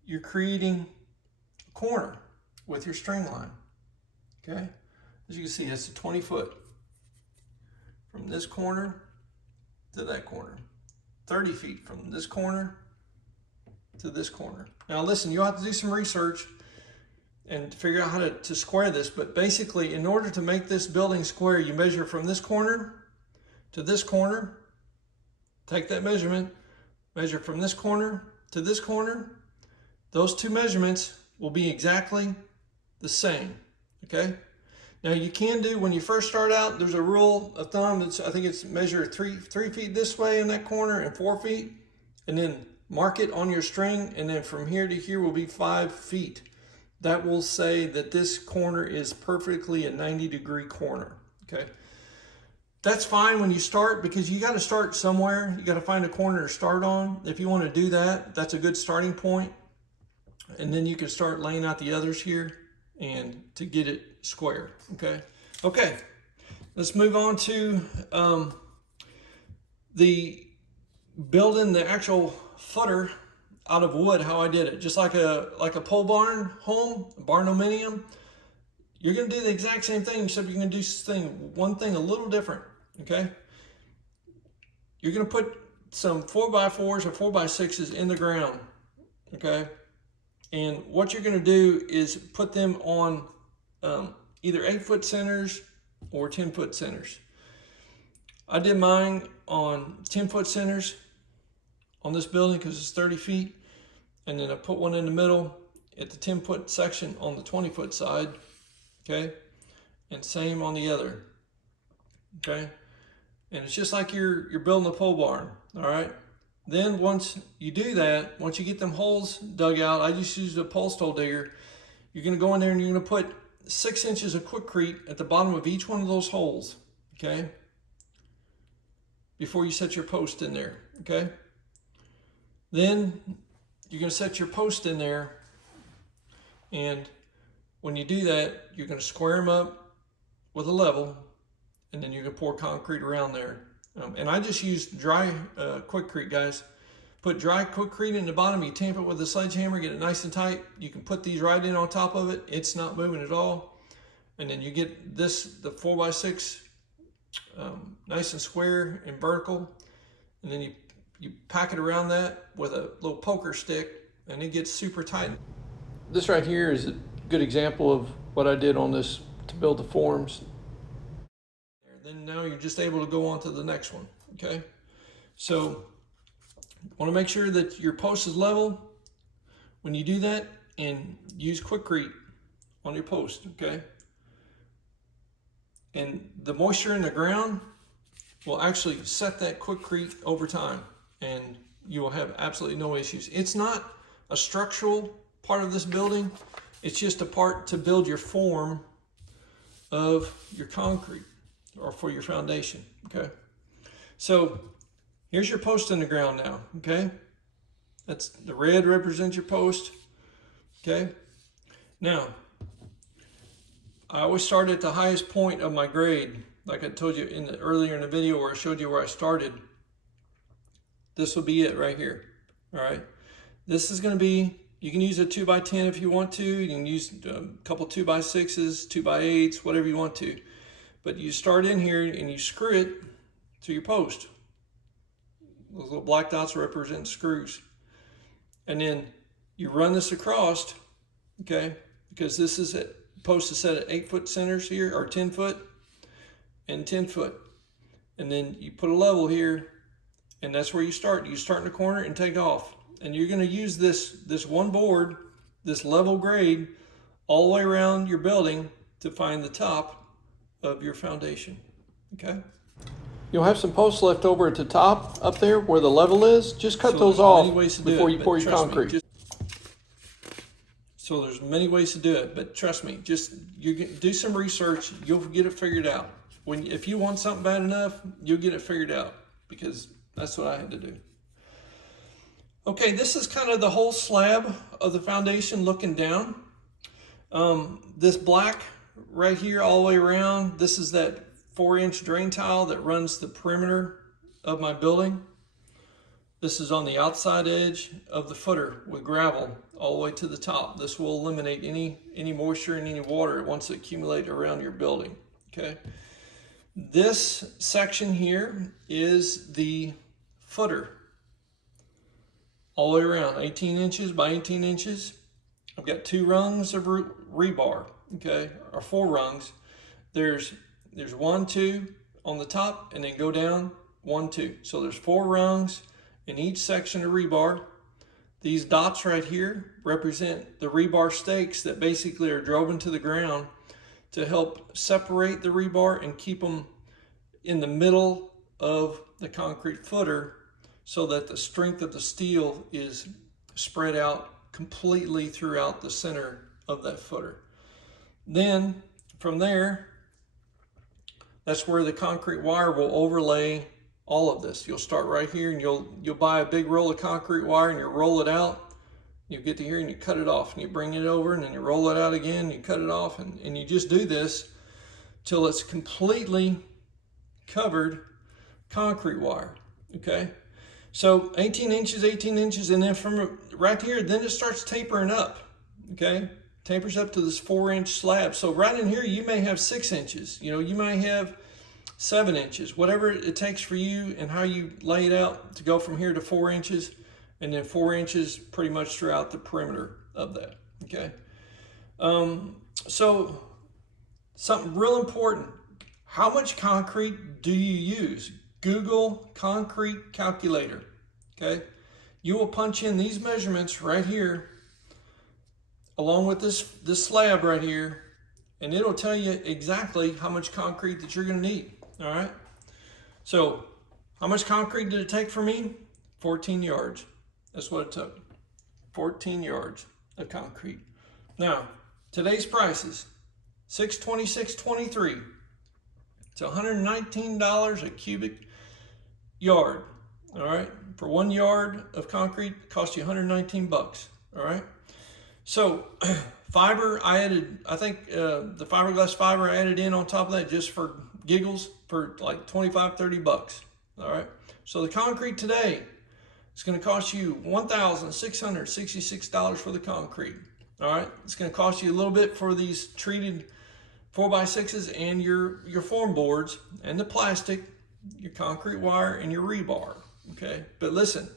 you're creating a corner with your string line. Okay? As you can see, it's a 20 foot from this corner to that corner. 30 feet from this corner to this corner. Now listen, you'll have to do some research and figure out how to square this, but basically, in order to make this building square, you measure from this corner to this corner, take that measurement, measure from this corner to this corner. Those 2 measurements will be exactly the same, okay? Now you can do, when you first start out, there's a rule of thumb, I think it's measure 3 feet this way in that corner and 4 feet, and then mark it on your string, and then from here to here will be 5 feet. That will say that this corner is perfectly a 90-degree corner, okay? That's fine when you start, because you got to start somewhere. You got to find a corner to start on. If you want to do that, that's a good starting point. And then you can start laying out the others here and to get it square, okay? Okay, let's move on to the building the actual footer out of wood, how I did it. Just like a pole barn home, barnuminium, you're gonna do the exact same thing, except you're gonna do one thing a little different, okay? You're gonna put some 4x4s or 4x6s in the ground, okay? And what you're gonna do is put them on either 8-foot centers or 10-foot centers. I did mine on 10-foot centers on this building because it's 30 feet, and then I put one in the middle at the 10-foot section on the 20-foot side, okay, and same on the other, okay. And it's just like you're building a pole barn, all right. Then once you do that, once you get them holes dug out, I just used a post hole digger. You're going to go in there and you're going to put 6 inches of Quikrete at the bottom of each one of those holes, okay, before you set your post in there, okay. Then you're going to set your post in there, and when you do that, you're going to square them up with a level, and then you're going to pour concrete around there. And I just used dry Quikrete, guys. Put dry Quikrete in the bottom, you tamp it with a sledgehammer, get it nice and tight. You can put these right in on top of it. It's not moving at all. And then you get the 4x6 nice and square and vertical, and then you pack it around that with a little poker stick, and it gets super tight. This right here is a good example of what I did on this to build the forms. Then now you're just able to go on to the next one, okay? So want to make sure that your post is level when you do that, and use Quikrete on your post, okay? And the moisture in the ground will actually set that Quikrete over time, and you will have absolutely no issues. It's not a structural part of this building. It's just a part to build your form of your concrete or for your foundation, okay? So here's your post in the ground now, okay? That's the red represents your post, okay? Now, I always start at the highest point of my grade, like I told you earlier in the video where I showed you where I started. This will be it right here, all right? This is gonna be You can use a 2x10 if you want to. You can use a couple 2x6s, 2x8s, whatever you want to. But you start in here and you screw it to your post. Those little black dots represent screws. And then you run this across, okay? Because this is post is set at 8-foot centers here, or 10 foot and 10 foot. And then you put a level here, and that's where you start. You start in the corner and take off. And you're going to use this one board, this level grade, all the way around your building to find the top of your foundation, okay? You'll have some posts left over at the top up there where the level is. Just cut those off before you pour your concrete. So there's many ways to do it, but trust me, just you do some research, you'll get it figured out. If you want something bad enough, you'll get it figured out, because that's what I had to do. Okay, this is kind of the whole slab of the foundation looking down. This black right here all the way around, this is that 4-inch drain tile that runs the perimeter of my building. This is on the outside edge of the footer with gravel all the way to the top. This will eliminate any moisture and any water once it accumulates around your building, okay? This section here is the footer. All the way around, 18 inches by 18 inches. I've got 2 rungs of rebar, okay, or 4 rungs. There's 1, 2 on the top, and then go down 1, 2. So there's 4 rungs in each section of rebar. These dots right here represent the rebar stakes that basically are drove into the ground to help separate the rebar and keep them in the middle of the concrete footer, so that the strength of the steel is spread out completely throughout the center of that footer. Then from there, that's where the concrete wire will overlay all of this. You'll start right here, and you'll buy a big roll of concrete wire, and you roll it out. You get to here and you cut it off, and you bring it over, and then you roll it out again, you cut it off, and you just do this till it's completely covered concrete wire, okay? So 18 inches, and then from right here, then it starts tapering up, okay? Tapers up to this 4-inch slab. So right in here, you may have 6 inches. You know, you may have 7 inches, whatever it takes for you and how you lay it out to go from here to 4 inches, and then 4 inches pretty much throughout the perimeter of that, okay? So something real important, how much concrete do you use? Google concrete calculator, okay? You will punch in these measurements right here along with this slab right here, and it'll tell you exactly how much concrete that you're gonna need, all right? So how much concrete did it take for me? 14 yards. That's what it took, 14 yards of concrete. Now, today's prices, $626.23. It's $119 a cubic yard, all right? For 1 yard of concrete, it costs you 119 bucks, all right? So fiber, I think the fiberglass fiber I added in on top of that just for giggles for like 25, 30 bucks, all right? So the concrete today is gonna cost you $1,666 for the concrete, all right? It's gonna cost you a little bit for these treated 4x6s and your form boards and the plastic, your concrete wire and your rebar, okay? But listen,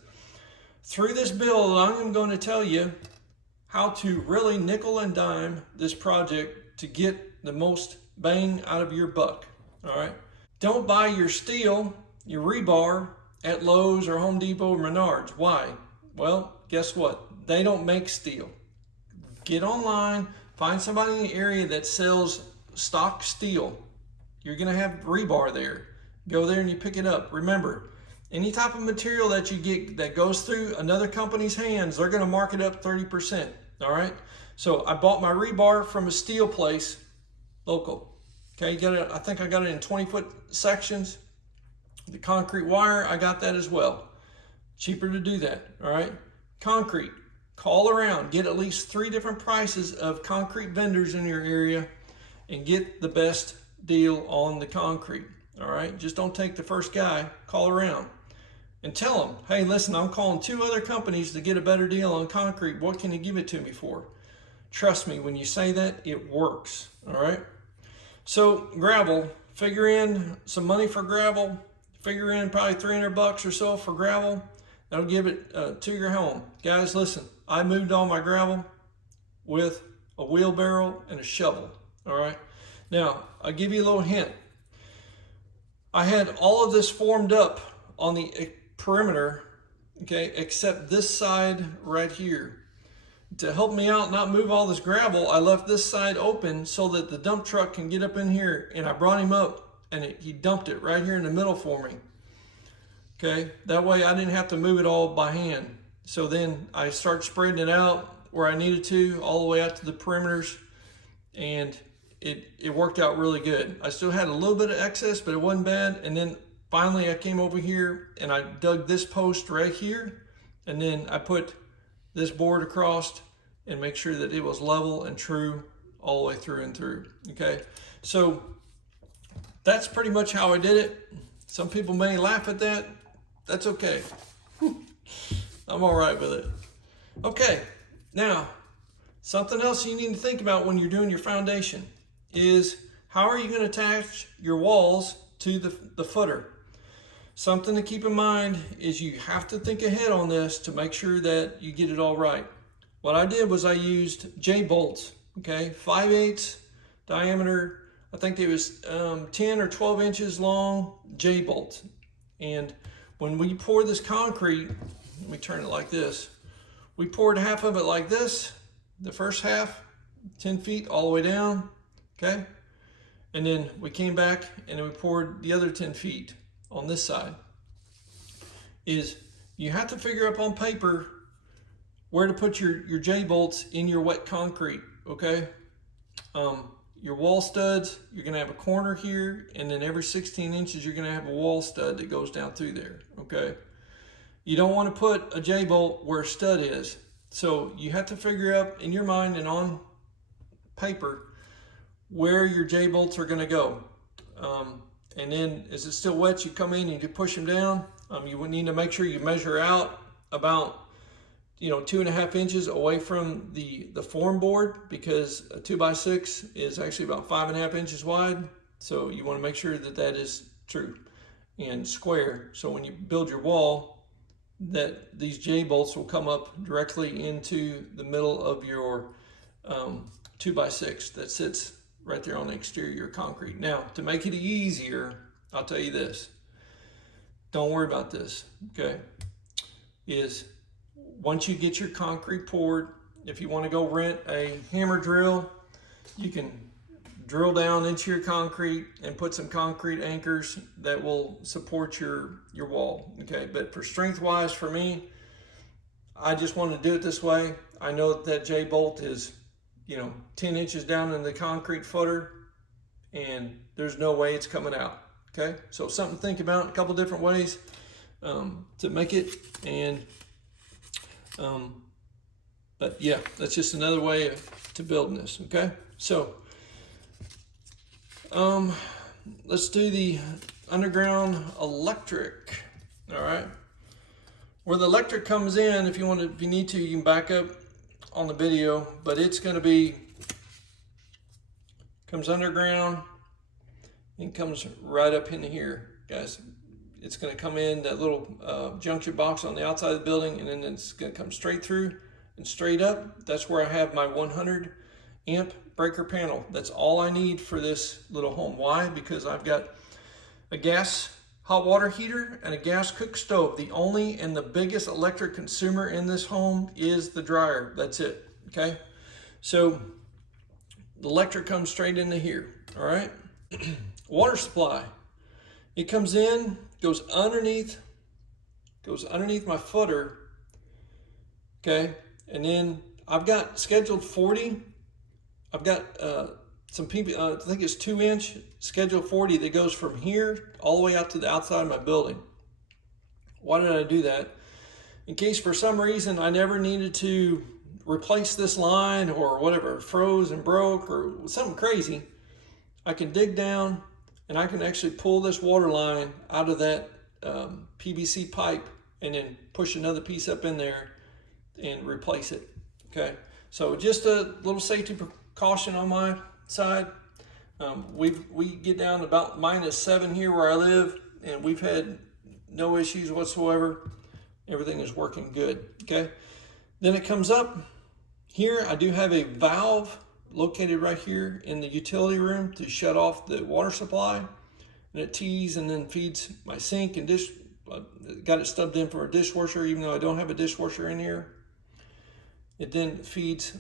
through this build, I'm going to tell you how to really nickel and dime this project to get the most bang out of your buck, all right? Don't buy your steel, your rebar at Lowe's or Home Depot or Menards. Why? Well, guess what? They don't make steel. Get online, find somebody in the area that sells stock steel. You're gonna have rebar there. Go there and you pick it up. Remember, any type of material that you get that goes through another company's hands, they're gonna mark it up 30%, all right? So I bought my rebar from a steel place, local. Okay, I think I got it in 20-foot sections. The concrete wire, I got that as well. Cheaper to do that, all right? Concrete, call around, get at least 3 different prices of concrete vendors in your area and get the best deal on the concrete, all right? Just don't take the first guy, call around. and tell them, hey, listen, I'm calling 2 other companies to get a better deal on concrete. What can you give it to me for? Trust me, when you say that, it works, all right? So gravel, figure in some money for gravel, figure in probably $300 or so for gravel. That'll give it to your home. Guys, listen, I moved all my gravel with a wheelbarrow and a shovel, all right? Now, I'll give you a little hint. I had all of this formed up on the perimeter, okay, except this side right here. To help me out not move all this gravel, I left this side open so that the dump truck can get up in here, and I brought him up and he dumped it right here in the middle for me. Okay, that way I didn't have to move it all by hand. So then I start spreading it out where I needed to, all the way out to the perimeters, and it worked out really good. I still had a little bit of excess, but it wasn't bad. And then finally I came over here and I dug this post right here, and then I put this board across and make sure that it was level and true all the way through and through. Okay, so that's pretty much how I did it. Some people may laugh at that. That's okay. I'm all right with it. Okay, now something else you need to think about when you're doing your foundation is how are you going to attach your walls to the footer. Something to keep in mind is you have to think ahead on this to make sure that you get it all right. What I did was I used J-bolts, okay, 5/8 diameter. I think it was 10 or 12 inches long J-bolts. And when we pour this concrete, let me turn it like this. We poured half of it like this, the first half, 10 feet all the way down, okay? And then we came back and then we poured the other 10 feet on this side. Is you have to figure up on paper where to put your J-bolts in your wet concrete, okay? Your wall studs, you're gonna have a corner here, and then every 16 inches, you're gonna have a wall stud that goes down through there, okay? You don't wanna put a J-bolt where a stud is. So you have to figure out in your mind and on paper where your J-bolts are gonna go. And then as it's still wet, you come in and you push them down. You would need to make sure you measure out about 2.5 inches away from the form board, because a 2x6 is actually about 5.5 inches wide. So you want to make sure that that is true and square. So when you build your wall, that these J-bolts will come up directly into the middle of your 2x6 that sits right there on the exterior concrete. Now, to make it easier, I'll tell you this. Don't worry about this, okay? Is once you get your concrete poured, if you want to go rent a hammer drill, you can drill down into your concrete and put some concrete anchors that will support your wall, okay? But for strength-wise, for me, I just want to do it this way. I know that J-bolt is 10 inches down in the concrete footer, and there's no way it's coming out, okay? So something to think about, a couple different ways to make it, and but yeah, that's just another way to building this, okay? So let's do the underground electric, all right? Where the electric comes in, if you need to, you can back up on the video, but it's going to be, comes underground and comes right up into here, guys. It's going to come in that little junction box on the outside of the building, and then it's going to come straight through and straight up. That's where I have my 100 amp breaker panel. That's all I need for this little home. Why? Because I've got a gas hot water heater and a gas cook stove. The only and the biggest electric consumer in this home is the dryer. That's it, okay? So the electric comes straight into here, all right? Water supply. It comes in, goes underneath my footer, okay? And then I've got scheduled 40. I've got some people, I think it's 2-inch schedule 40 that goes from here all the way out to the outside of my building. Why did I do that? In case for some reason I never needed to replace this line or whatever, froze and broke or something crazy, I can dig down and I can actually pull this water line out of that PVC pipe and then push another piece up in there and replace it. Okay, so just a little safety precaution on my side. We get down to about -7 here where I live, and we've had no issues whatsoever. Everything is working good. Okay, then it comes up here. I do have a valve located right here in the utility room to shut off the water supply, and it tees and then feeds my sink and dish. Got it stubbed in for a dishwasher, even though I don't have a dishwasher in here. It then feeds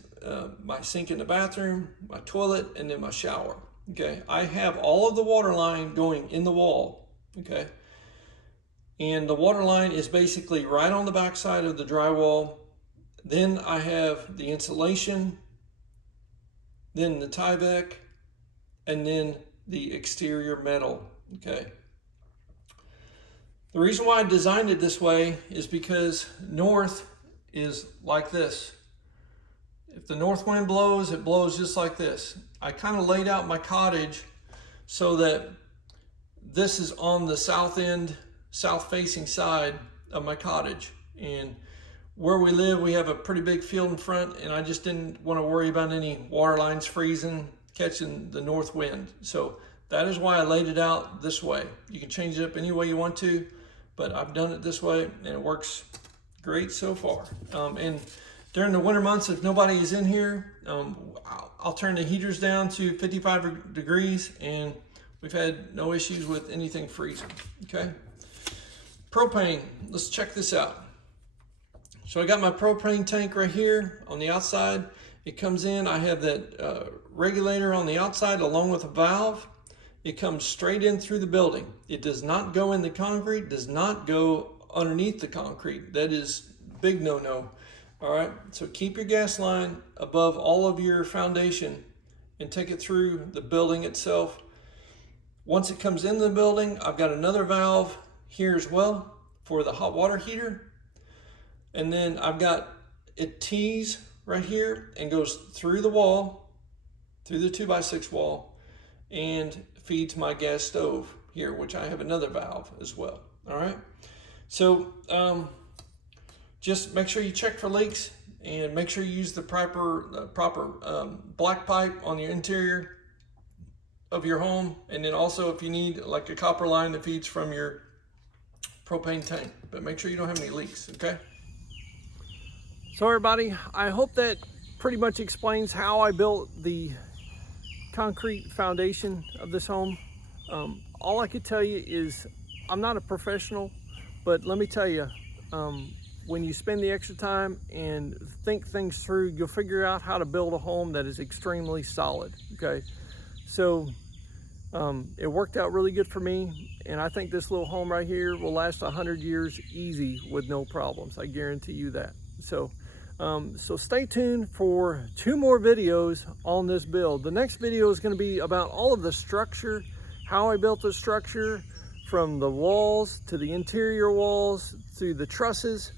my sink in the bathroom, my toilet, and then my shower. Okay, I have all of the water line going in the wall. Okay, and the water line is basically right on the back side of the drywall. Then I have the insulation, then the Tyvek, and then the exterior metal. Okay. The reason why I designed it this way is because north is like this. If the north wind blows, it blows just like this. I kind of laid out my cottage so that this is on the south end, south facing side of my cottage. And where we live, we have a pretty big field in front, and I just didn't want to worry about any water lines freezing, catching the north wind. So that is why I laid it out this way. You can change it up any way you want to, but I've done it this way and it works great so far. And during the winter months, if nobody is in here, I'll turn the heaters down to 55 degrees, and we've had no issues with anything freezing. Okay. Propane, let's check this out. So I got my propane tank right here on the outside. It comes in, I have that regulator on the outside along with a valve. It comes straight in through the building. It does not go in the concrete, does not go underneath the concrete. That is big no-no. All right, so keep your gas line above all of your foundation and take it through the building itself. Once it comes into the building, I've got another valve here as well for the hot water heater. And then I've got it tees right here and goes through the wall, through the 2x6 wall, and feeds my gas stove here, which I have another valve as well. All right, so just make sure you check for leaks and make sure you use the proper black pipe on the interior of your home. And then also if you need like a copper line that feeds from your propane tank, but make sure you don't have any leaks. Okay. So everybody, I hope that pretty much explains how I built the concrete foundation of this home. All I could tell you is I'm not a professional, but let me tell you, when you spend the extra time and think things through, you'll figure out how to build a home that is extremely solid. Okay, so it worked out really good for me, and I think this little home right here will last 100 years easy with no problems. I guarantee you that. So so stay tuned for 2 more videos on this build. The next video is going to be about all of the structure, how I built the structure, from the walls to the interior walls to the trusses,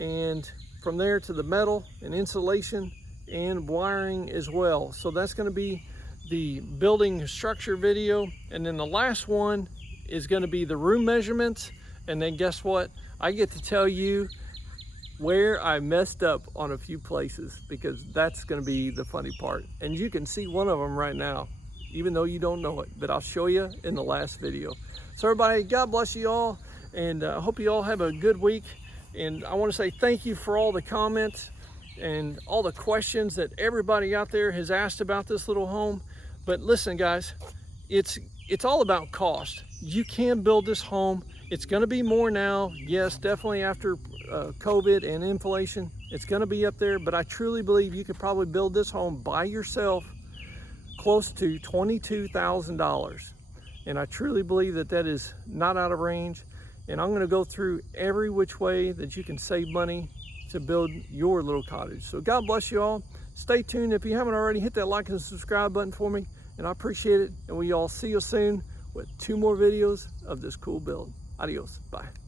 and from there to the metal and insulation and wiring as well. So that's going to be the building structure video. And then the last one is going to be the room measurements. And then guess what? I get to tell you where I messed up on a few places, because that's going to be the funny part. And you can see one of them right now, even though you don't know it, but I'll show you in the last video. So everybody, God bless you all, and I hope you all have a good week. And I want to say thank you for all the comments and all the questions that everybody out there has asked about this little home. But listen guys, it's all about cost. You can build this home. It's going to be more now, yes, definitely after COVID and inflation. It's going to be up there, but I truly believe you could probably build this home by yourself close to $22,000. And I truly believe that that is not out of range. And I'm going to go through every which way that you can save money to build your little cottage. So God bless you all. Stay tuned. If you haven't already, hit that like and subscribe button for me, and I appreciate it. And we all see you soon with 2 more videos of this cool build. Adios. Bye.